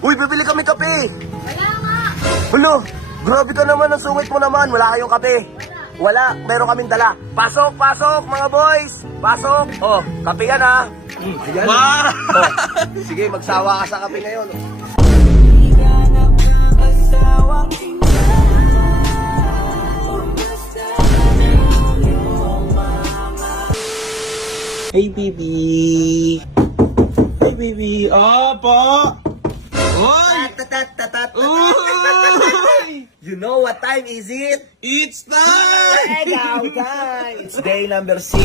Uy, bibili kami kape! Wala nga. Hulo, grabe ka naman, ang sungit mo naman. Wala kayong kape. Wala, meron kaming dala. Pasok, pasok, mga boys! Pasok! Oh, kape yan ha. Sige, oh, sige, magsawa ka sa kape ngayon. Hey, baby! Hey, baby! Apa? Oy! Uy! You know what time is it? It's time! Egaw time! It's day number 6.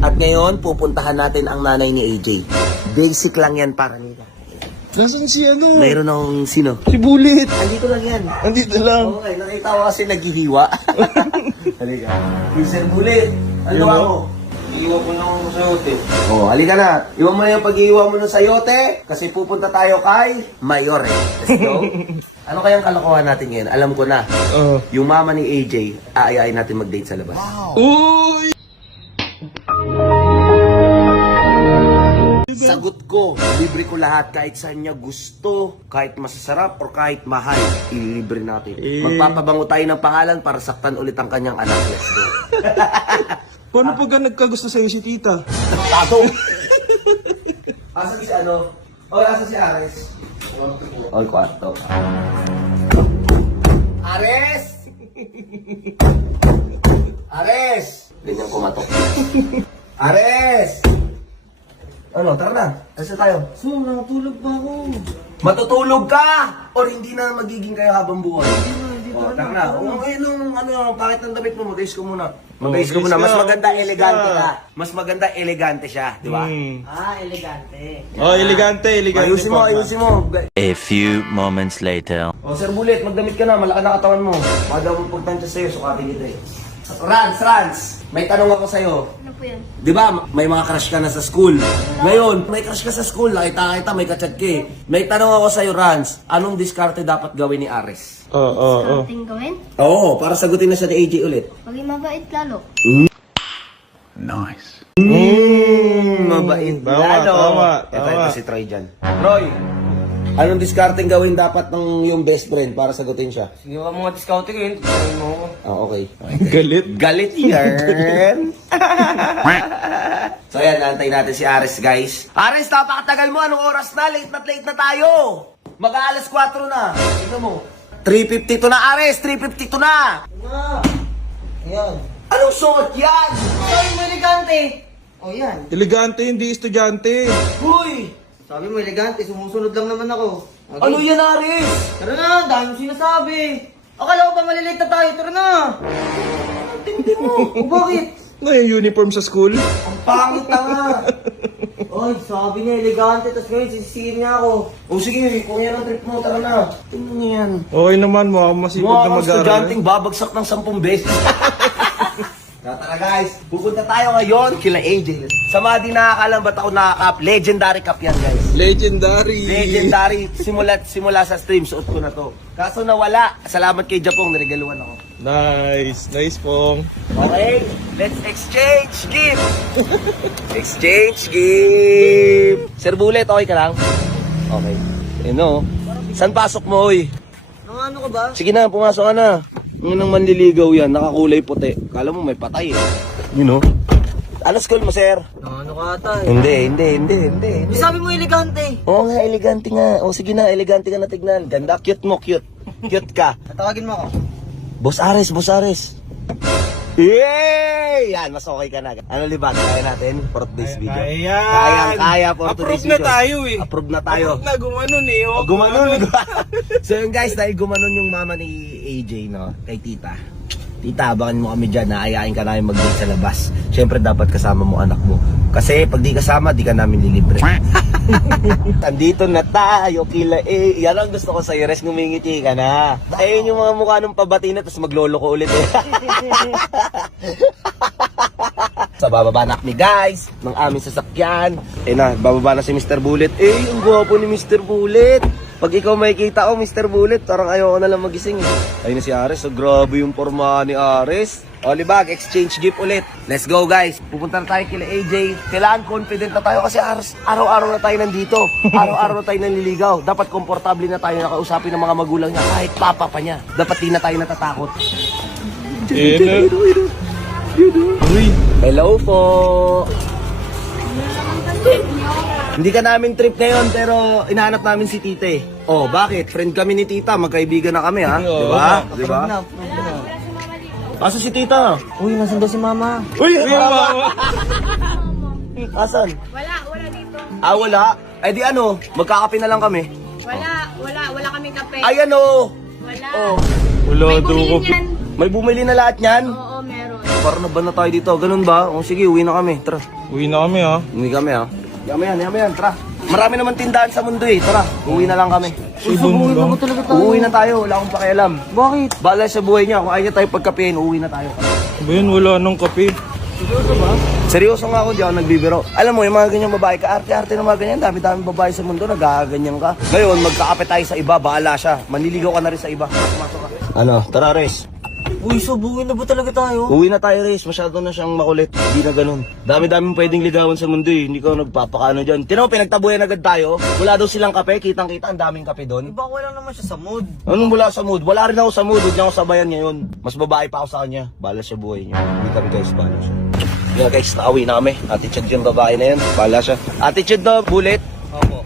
At ngayon, pupuntahan natin ang nanay ni AJ. Basic lang yan para nila. Nasaan si ano? Mayroon akong sino? Si Bullet! Andito lang yan. Andito lang. Okay, nakita ko kasi naghihiwa. Halika. Mr. Bullet, ano ba mo? Iiwan ko na ako sa hotel. Oh, halika na. Iwan mo na yung pag-iiwan mo ng sayote kasi pupunta tayo kay Mayore. Let's go. Ano kayang kalokohan natin ngayon? Alam ko na. Yung mama ni AJ, aayain natin mag-date sa labas. Uy! Sagot ko, libre ko lahat kahit saan niya gusto, kahit masasarap or kahit mahal, ililibre natin. Magpapabango tayo ng pangalan para saktan ulit ang kanyang anak. Let's go. Paano pag nagkagusto sa'yo si tita? Tato! Asan si ano? O, asan si Ares? O, kwarto. Ares! Ares! Ganyan kumatok. Ares! Ano, tara na. Asa tayo? So, nakatulog pa ako. Matutulog ka! Or hindi na magiging kayo habang buhay? O, tara na. Bakit ng damit mo? Mag-ayos ko muna. Mag-ayos ko muna. Mas maganda, elegante ka. Mas maganda, elegante siya. Di ba? Ah, elegante. Oh, elegante, elegante. Ayusin mo, ayusin mo. A few moments later. O, Sir Bullet, magdamit ka na. Malaki na katawan mo. Baka daw magpagtansya sa'yo, sukatin kita eh. Rans! May tanong ako sa'yo. Ano po yan? Di ba, may mga crush ka na sa school. Ngayon, may crush ka sa school. Nakita kita, may kachat ka eh. May tanong ako sa'yo, Rans. Anong diskarte dapat gawin ni Ares? Oo. Something gawin? Oo, para sagutin na siya ni AJ ulit. Maging mabait lalo. Mabait. Tama, Lalo. tama, Ito tama. si Troy dyan. Troy, anong discarding gawin dapat ng yung best friend para sagutin siya? Sige ka mga discounting yun. Tutuloy mo ako. Okay. Galit. Galit yan. So yan, naantay natin si Ares, guys. Ares, napakatagal mo. Anong oras na? Late na tayo. Mag-aalas 4 na. Tignan mo. 3:52 na, Ares. 3:52 na. Ayan. Anong suot yan? Sabi mo elegante. O yan. Elegante, hindi estudyante. Uy! Sabi mo elegante, sumusunod lang naman ako. Okay. Ano yan, Ares? Tara na, dami sinasabi. Akala ko ba malilate na tayo? Tara na. Tindi mo. O bakit? Ano yung uniform sa school? Ang pangit na nga. Oy, sabi niya elegante, tapos ngayon sisisihin niya ako. O sige, kung yan ang trip mo, tara na. Tingnan mo yan. Okay naman, mukhang masipag Mukha na kang mag-aaral. estudyanteng babagsak ng 10 beses. Tara guys, pupunta tayo ngayon kila AJ. Sa mga di nakakalam, ba't ako nakakap? Legendary cup yan, guys. Legendary. Legendary. Simula sa stream, suot ko na to. Kaso nawala. Salamat kay Japong, niregaluhan ako. Nice. Nice pong. Okay, let's exchange gift. Exchange gift. Sir Bullet, okay ka lang? Okay. San pasok mo, oy? Ano ka ba? Sige na, pumasok ka na. Yung nang manliligaw yan, nakakulay puti. Kala mo may patay eh. You know? Ano school mo, sir? Ano ka ata eh. Hindi. Sabi mo elegante. Oo nga, elegante nga. O sige na, elegante ka na tignan. Ganda, cute mo, cute. Cute ka. Tatawagin mo ako. Boss Ares. Yay! Yan, mas okay ka na. Ano libag? Kaya natin for today's video. Kaya for today's video. Approve na tayo eh. Approve na tayo. Na gumanon eh. O, gumanon. So yun guys, dahil gumanon yung mama ni AJ, no? Kay tita. Tita, abangan mo kami dyan. Naayain ka namin mag-date sa labas. Siyempre dapat kasama mo anak mo. Kasi pag di kasama, di ka namin lilibre. Andito na tayo, kila eh. Yan ang gusto ko sa'yo, Res, ngumingiti ka na. Ayun yung mga mukha ng pabati na, tapos maglolo ko ulit eh. Sa bababa na kami guys, ng aming sasakyan. Eh na, bababa na si Mr. Bullet. Eh, ang gwapo ni Mr. Bullet. Pag ikaw makikita ko, Mr. Bullet, parang ayoko na lang magising eh. Ayun na si Ares, so grabe yung forma ni Ares. O, Libag, exchange gift ulit. Let's go, guys. Pupunta na tayo kila AJ. Kailangan confident na tayo kasi Ares, araw-araw na tayo nandito. Araw-araw na tayo nanliligaw. Dapat komportable na tayo nakausapin ng mga magulang niya kahit papa pa niya. Dapat di na tayo natatakot. Hello po. Hindi ka namin trip ngayon pero inahanap namin si Tita eh. Oh, bakit? Friend kami ni Tita, magkaibigan na kami ha. Diba? Diba? Aso si Tita? Uy, nasan daw si mama? Uy, mama! Asan? Wala dito. Ah, wala? Eh di ano, magkakape na lang kami. Wala kaming kape. Ay ano? Wala. Oh, Wala May daw bumili ko. niyan. may bumili na lahat yan? Oo, meron. Parang naban na tayo dito. Ganun ba? O sige, uwi na kami. Tara. Uwi na kami ha. Uwi kami ha. Yama yan. Tara. Marami naman tindahan sa mundo eh. Tara, uwi na lang kami. Uy, buhay na talaga tayo. Uuwi na tayo, wala akong pakialam. Bakit? Bala sa buhay niya, kung ayaw niya tayo pagkapein, uuwi na tayo. Ba yun, wala nang kape. Seryoso nga ako, di ako nagbibiro. Alam mo, yung mga ganyang babae, kaarte-arte ng mga ganyan, dami-dami babae sa mundo, nagaganyan ka. Ngayon, magkakape tayo sa iba, bahala siya. Manliligaw ka na rin sa iba. Pumasok ka. Ano, tara Res. Uy, subuhin na ba talaga tayo? Uwi na tayo Res, masyado na siyang makulit. Hindi na ganun. Dami-daming pwedeng ligawan sa mundo eh. Hindi ka nagpapakano dyan. Tinan mo, pinagtabuyan agad tayo. Wala daw silang kape, kitang-kita, ang daming kape doon. Iba ko lang naman siya sa mood. Anong wala sa mood? Wala rin ako sa mood. Huwag niya ako sabayan ngayon. Mas babae pa ako sa kanya. Bala siya buhay niya. Hindi kami guys, bala siya. Yeah guys, nakauwi na kami. Attitude yung babae na yan. Bala siya. Attitude na, Bullet. Opo.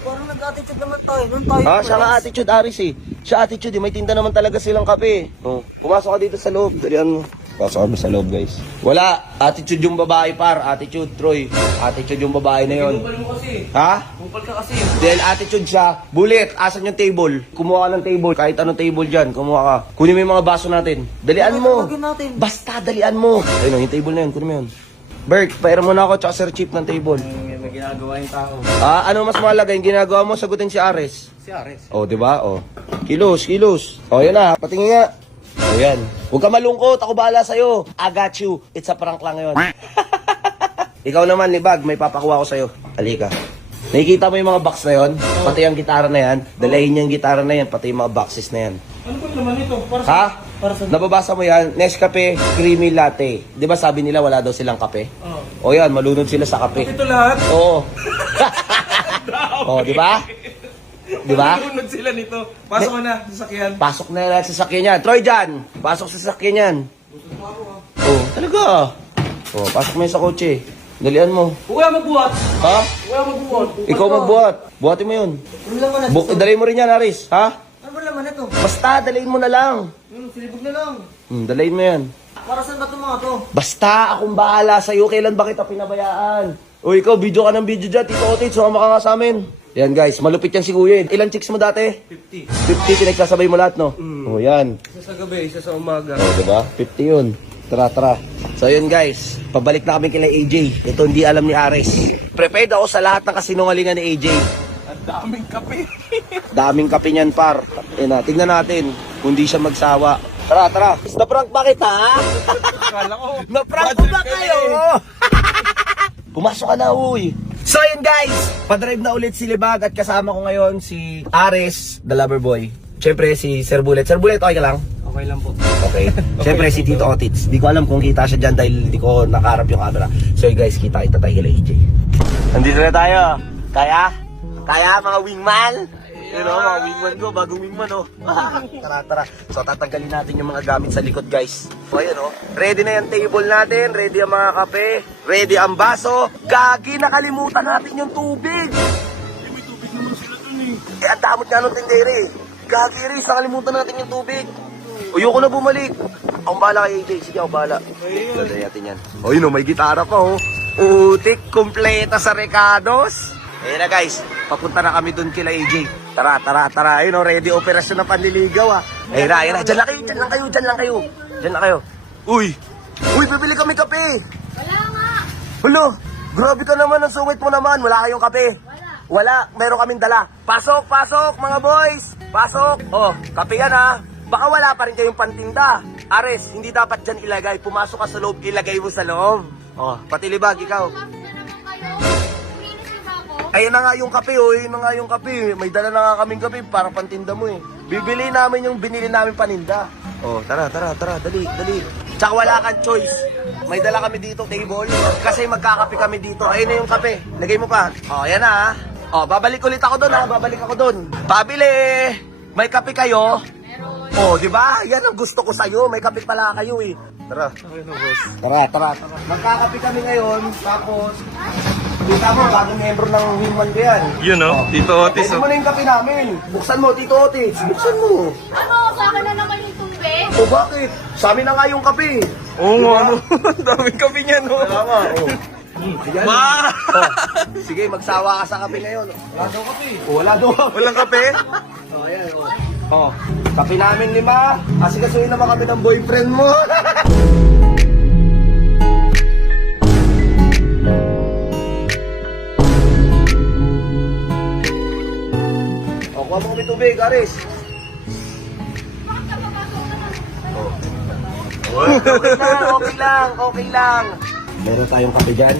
Parang nag-attitude naman tayo. Doon tayo. Ha? Siya nga attitude, Aris eh. Siya attitude eh. May tinda naman talaga silang kape. Oh. Pumasok ka dito sa loob. Dalian mo. Pasok kami sa loob guys. Wala. Attitude yung babae par. Attitude, Troy. Attitude yung babae na yon. Kupal mo kasi. Ha? Kupal ka kasi. Dahil attitude siya. Bullet, asan yung table? Kumuha ka ng table. Kahit anong table dyan, kumuha ka. Kunin mo yung mga baso natin. Dalian mo. Tawagin natin. Basta, dalian mo. Ayun o, yung table na yun. Kunin mo yun. Bert, pairam mo na ako tsaka Sir Chief ng table. May ginagawa yung tao. Ah, ano mas mahalaga? Yung ginagawa mo, sagutin si Ares. Si Ares. Oh, di ba? Oh. Kilos. Oh, yan na. Patingin nga. Oh, yan. Huwag ka malungkot. Ako bahala sa'yo. I got you. It's a prank lang ngayon. Ikaw naman, Libag. May papakuha ko sa'yo. Halika. Nakikita mo yung mga box na yon? Pati yung gitara na yan. Dalahin niya yung gitara na yan. Pati yung mga boxes na yan. Ano ba naman ito? Para Ha? Nababasa mo yan? Nescafe Creamy Latte. Di ba sabi nila wala daw silang kape? O yan, malunod sila sa kape. ito lahat. Oo. Oh, di ba? Di ba? Nalunod sila nito. Pasok ka na, sasakyan. Pasok na lang sa sasakyan yan. Troy dyan! Pasok sa sasakyan yan. Oh, talaga. Oh, pasok mo yan sa kotse. Dalian mo. Huwag magbuhat. Ha? Huwag magbuhat. Ikaw magbuhat. Buhatin mo yun. Ano laman na ito? Daliin mo rin yan, Aris. Ha? Ano ba laman na ito? Basta, daliin mo na lang. Silibog na lang. Daliin mo yan. Para saan ba ito mga to? Basta, akong bahala sa'yo. Kailan ba kita pinabayaan? O ikaw, video ka ng video dyan. Tito Otit, sumama ka nga sa amin. Yan guys, malupit yan si Kuya. Ilan chicks mo dati? 50. 50, pinagsasabay mo lahat, no? O yan. Isa sa gabi, isa sa umaga. O, diba? 50 yun. Tara. So yun guys, pabalik na kami kila AJ. Ito hindi alam ni Ares. Prepared ako sa lahat ng kasinungalingan ni AJ. Ang daming kape. Daming kape niyan, par. Tingnan natin kung di siya magsawa. Tara. Na-prank ba kita, ha? Akala ko. Na-prank ko ba kayo? Pumasok ka na, uy. So yun guys, padrive na ulit si Libag at kasama ko ngayon si Ares, the lover boy. Siyempre si Sir Bullet. Sir Bullet, okay ka lang? Okay lang po. Okay. Siyempre si Tito Otits. Di ko alam kung kita siya dyan dahil di ko nakaharap yung camera. So yun guys, kita tayo kila AJ. Nandito na tayo. Kaya? Kaya mga wingman? You know, mga wingman ko, bagong wingman oh. Tara. So tatanggalin natin yung mga gamit sa likod guys. So ayan oh. Ready na yung table natin, ready ang mga kape, ready ang baso. Gagi, nakalimutan natin yung tubig. May tubig naman sila dun eh. Ang damot nga nung tindere. Gagi Riz, nakalimutan natin yung tubig. Ayoko na bumalik. Akong bahala kay AJ. Sige, ako bahala. Dali natin yan. O yun o, may gitara pa o. Utik, kumpleta sa Recados. Ayun na guys, papunta na kami dun kila AJ. Tara. Ayun o, ready operasyon ng panliligaw ha. Ayun na. Diyan lang kayo. Uy, bibili kami kape. Wala nga. Hulo, grabe ka naman, ang sungit mo naman. Wala kayong kape. Wala, meron kaming dala. Pasok mga boys. Pasok. Oh, kape yan ha. Baka wala pa rin kayong pantinda. Ares, hindi dapat dyan ilagay. Pumasok ka sa loob, ilagay mo sa loob. Oh, pati Libag, ikaw. Lapit na naman kayo. Umiinis na ba ako? Ayun na nga yung kape, oh. Ayun na nga yung kape. May dala na nga kaming kape para pantinda mo eh. Bibili namin yung binili namin paninda. Oh, tara. Dali. Tsaka wala kang choice. May dala kami dito, table. Kasi magkakape kami dito. Ayun na yung kape. Lagay mo pa. Oh, ayan na. Oh, babalik ulit ako doon, ha. Babalik ako doon. Pabili. May kape kayo? Oh, di ba? Yan ang gusto ko sa'yo. May kape pala kayo eh. Tara. Tara. Magkakape kami ngayon. Tapos, kita mo, bagong membro ng Wingman ko yan. Yun oh, Tito Otis Buksan oh. mo na yung kape namin. Buksan mo, Tito Otis. Buksan mo. Ano? Sa akin na naman yung tubig? O bakit? Sa amin na nga yung kape. Oo nga, ano. Ang daming kape niya, no? Kaya nga, oh. Sige, Ma! oh. Sige, magsawa ka sa kape ngayon. Wala daw kape. Wala daw kape. Walang kape? Oh, ayan, oh. Oh, kape namin 5. Kasi kasuhin naman kami ng boyfriend mo. Oh, kuha mo kami tubig, Aris. Okay lang. Meron tayong kape dyan.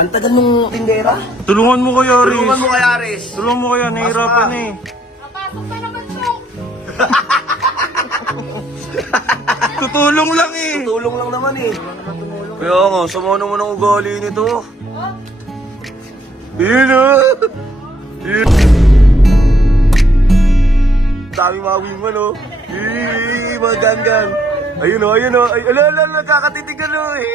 Ang tagal nung tindera. Tulungan mo kaya, Aris. Tulungan mo kay Aris. Tulungan mo kaya, nahihirapan Pasok ka. eh. Papasok pa naman po. Tutulong lang eh. Tulong lang naman eh. Kaya nga, sama naman ang ugali nito. Yun o. Dami mawing man o. Mga ganggang. Ayun o. Ay, ala, nakakatitigan o eh.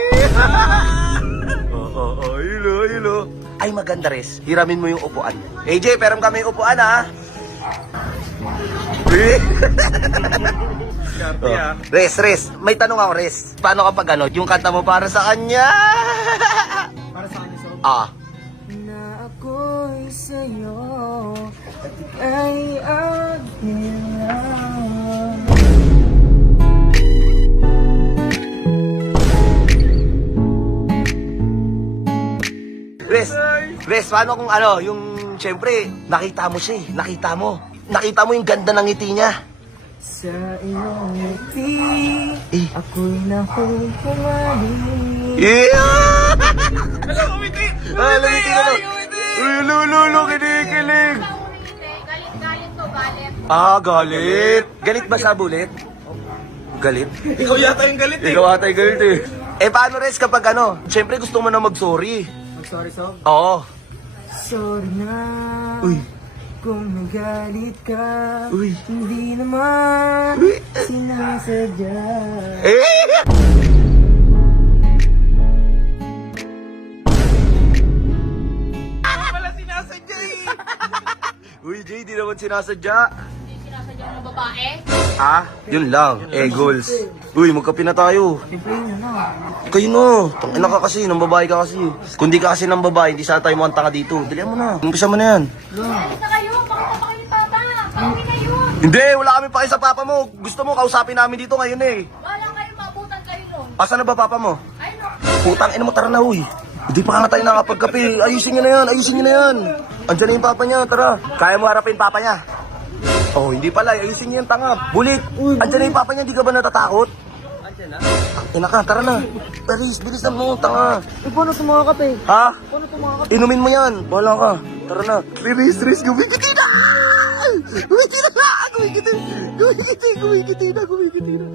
Ayun o. Ay, maganda res. Hiramin mo yung upuan. AJ, peram kami yung upuan ha. Karte ah. Res. May tanong ako, Res. Paano kapag ano, yung kanta mo para sa kanya? Para sa kanya, so. Ah. Na ako'y sa'yo at ika'y akin lang. Res, paano kung ano, yung, syempre, nakita mo siya eh. Nakita mo yung ganda ng ngiti niya. Sa iyong ngiti, Eh. ako'y nahuhumali. Yeah! Lumiti na lang. Uy, lulu, kinikilig. Galit to, galit. Ah, galit. Galit ba sa bulit? Galit? Ikaw yata yung galit eh. Ikaw atay galit eh. Eh, paano, Res, kapag ano, syempre gusto mo na mag-sorry. Sorry, so. Oo. Sorry na. Uy. Kung nagalit ka, Uy. hindi naman Uy. sinasadya. Eh! Wala sinasadya eh. Uy, Jay, di naman sinasadya. Hindi sinasadya ng babae. Ah, yun lang. Goals. Uy, magkape na tayo. Siyempre yun na. Kayo na. Tangina ka kasi, ng babae ka kasi. Kung di ka kasi ng babae, hindi sana tayo mukhang tanga dito. Dalihan mo na. Umpisa mo na yan. Alis na kayo. Pakita pa kayo ni Papa. Pauwi na yun. Hindi, wala kami pa sa papa mo. Gusto mo, kausapin namin dito ngayon eh. Wala kayo, maabutan kayo nun. Asan na ba papa mo? Ayun o. Putang ina mo, tara na, uy. Hindi pa nga tayo nakapagkape. Ayusin niyo na yan. Andyan na yung papa niya, tara. Kaya mo harapin papa niya? Oh, hindi pala. Ayusin niyo yung tanga. Bulit. Andyan na yung papa niya, di ka ba natatakot? Andyan na? Ina ka, tara na. Bilis na mo, tanga. Eh, paano ito mga kape? Ha? Paano ito mga kape? Inumin mo yan. Bahala ka. Tara na. Riris, gumigiti na! Gumigiti na! Gumigiti na!